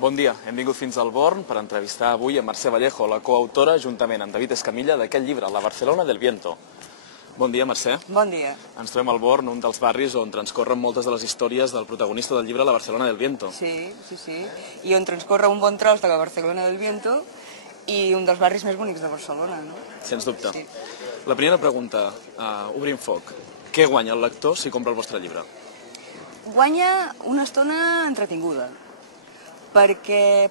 Bon dia, hem vingut fins al Born per entrevistar avui a Mercè Vallejo, la coautora, juntament amb David Escamilla, d'aquest llibre, La Barcelona del Viento. Bon dia, Mercè. Bon dia. Ens trobem al Born, un dels barris on transcorren moltes de les històries del protagonista del llibre La Barcelona del Viento. Sí. I on transcorre un bon tros de la Barcelona del Viento i un dels barris més bonics de Barcelona, no? Sens dubte. Sí. La primera pregunta, obrim foc. Què guanya el lector si compra el vostre llibre? Guanya una estona entretinguda, perquè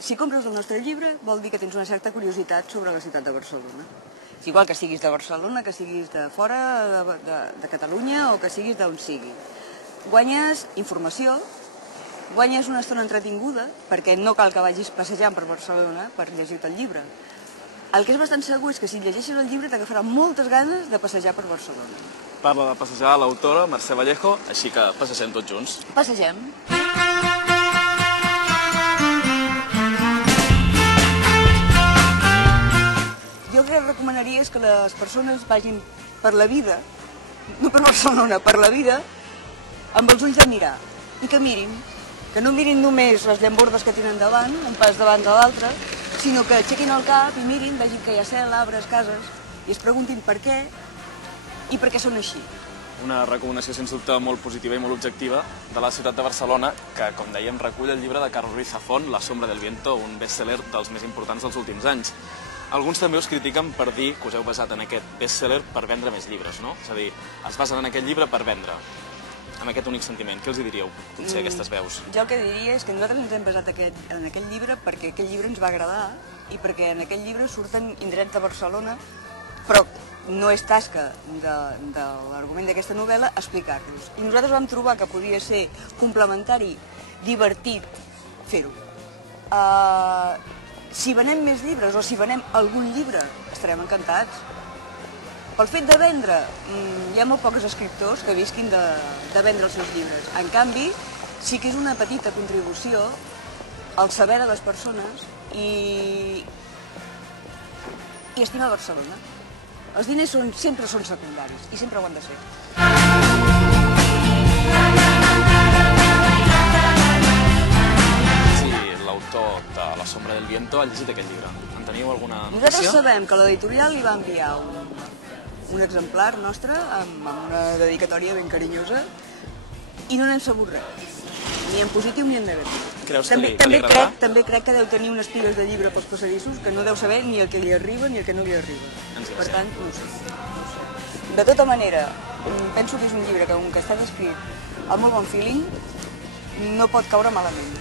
si compres el nostre llibre vol dir que tens una certa curiositat sobre la ciutat de Barcelona. És igual que siguis de Barcelona, que siguis de fora de Catalunya o que siguis d'on sigui. Guanyes informació, guanyes una estona entretinguda, perquè no cal que vagis passejant per Barcelona per llegir-te el llibre. El que és bastant segur és que si llegeixes el llibre t'agafarà moltes ganes de passejar per Barcelona. Parla de passejar l'autora, Mercè Vallejo, així que passegem tots junts. Passegem. Jo el que recomanaria és que les persones vagin per la vida, no per Barcelona, per la vida, amb els ulls de mirar, i que mirin. Que no mirin només les llambordes que tenen davant, un pas davant de l'altre, sinó que aixequin el cap i mirin, vegin que hi ha cel, arbres, cases, i es preguntin per què i per què són així. Una recomanació, sens dubte, molt positiva i molt objectiva de la ciutat de Barcelona, que, com dèiem, recull el llibre de Carlos Ruiz Zafón, La sombra del viento, un best-seller dels més importants dels últims anys. Alguns també us critiquen per dir que us heu basat en aquest best-seller per vendre més llibres, no? És a dir, es basen en aquest llibre per vendre, amb aquest únic sentiment. Què els diríeu, potser, aquestes veus? Jo el que diria és que nosaltres ens hem basat en aquest llibre perquè aquest llibre ens va agradar i perquè en aquest llibre surten indrets de Barcelona, però no és tasca de l'argument d'aquesta novel·la explicar-los. I nosaltres vam trobar que podia ser complementari, divertit, fer-ho. Si venem més llibres o si venem algun llibre, estarem encantats. Pel fet de vendre, hi ha molt pocs escriptors que visquin de vendre els seus llibres. En canvi, sí que és una petita contribució al saber de les persones i estimar Barcelona. Els diners sempre són secundaris i sempre ho han de ser. Sí, l'autor de La sombra del viento ha llegit aquest llibre. En teniu alguna notícia? Nosaltres sabem que l'editorial li va enviar un exemplar nostre amb una dedicatòria ben carinyosa i no n'hem sabut res, ni en positiu ni en negatiu. Creus que li agradarà? També crec que deu tenir unes piles de llibre pels passadissos que no deu saber ni el que li arriba ni el que no li arriba. Per tant, no ho sé. De tota manera, penso que és un llibre que, com que està escrit amb molt bon feeling, no pot caure malament.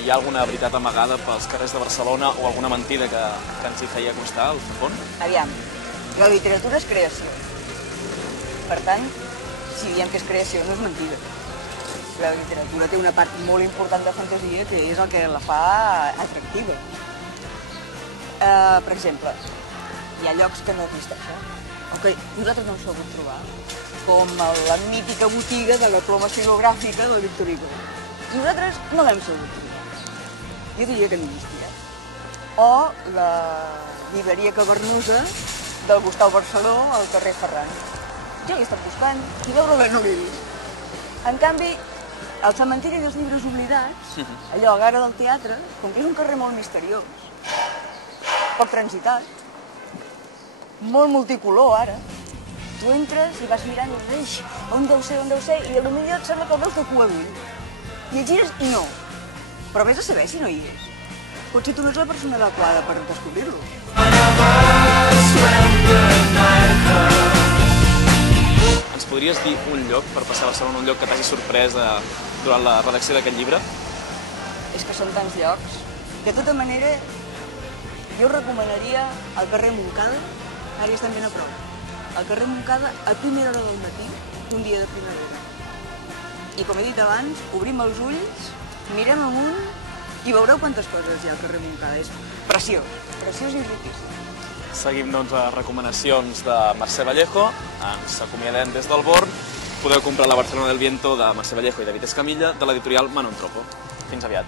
Hi ha alguna veritat amagada pels carrers de Barcelona o alguna mentida que ens hi feia constar, al Zafón? Aviam, la literatura és creació. Per tant, si diem que és creació, no és mentida. La literatura té una part molt important de fantasia que és el que la fa atractiva. Per exemple, hi ha llocs que no existeixen, o que nosaltres no hem sabut trobar, com la mítica botiga de la ploma xilogràfica del Víctor Hugo. Nosaltres no l'hem sabut trobar. Jo diria que no existia. O la llibreria cavernosa del Gustau Barceló al carrer Ferran. Jo l'he estat buscant i veure-la no l'he vist. En canvi, el cementiri dels llibres oblidats, allò a Gara del Teatre, com que és un carrer molt misteriós, poc transitat, molt multicolor ara, tu entres i vas mirant i dius, on deu ser, i potser et sembla que el veus de cua d'ull. I et gires i no. Però vés a saber si no hi és. Potser tu no ets la persona adequada per descobrir-lo. Ens podries dir un lloc per passar a Barcelona, un lloc que t'hagi sorprès durant la redacció d'aquest llibre? És que són tants llocs. De tota manera, jo recomanaria el carrer Montcada, ara ja estan ben a prop. El carrer Montcada a primera hora del matí, un dia de primavera. I com he dit abans, obrim els ulls, mirem amunt i veureu quantes coses hi ha al carrer Montcada. És preciós, preciós i riquíssim. Seguim, doncs, les recomanacions de Mercè Vallejo. Ens acomiadem des del Born. Podeu comprar La Barcelona del Viento de Mercè Vallejo i David Escamilla de l'editorial Manontropo. Fins aviat.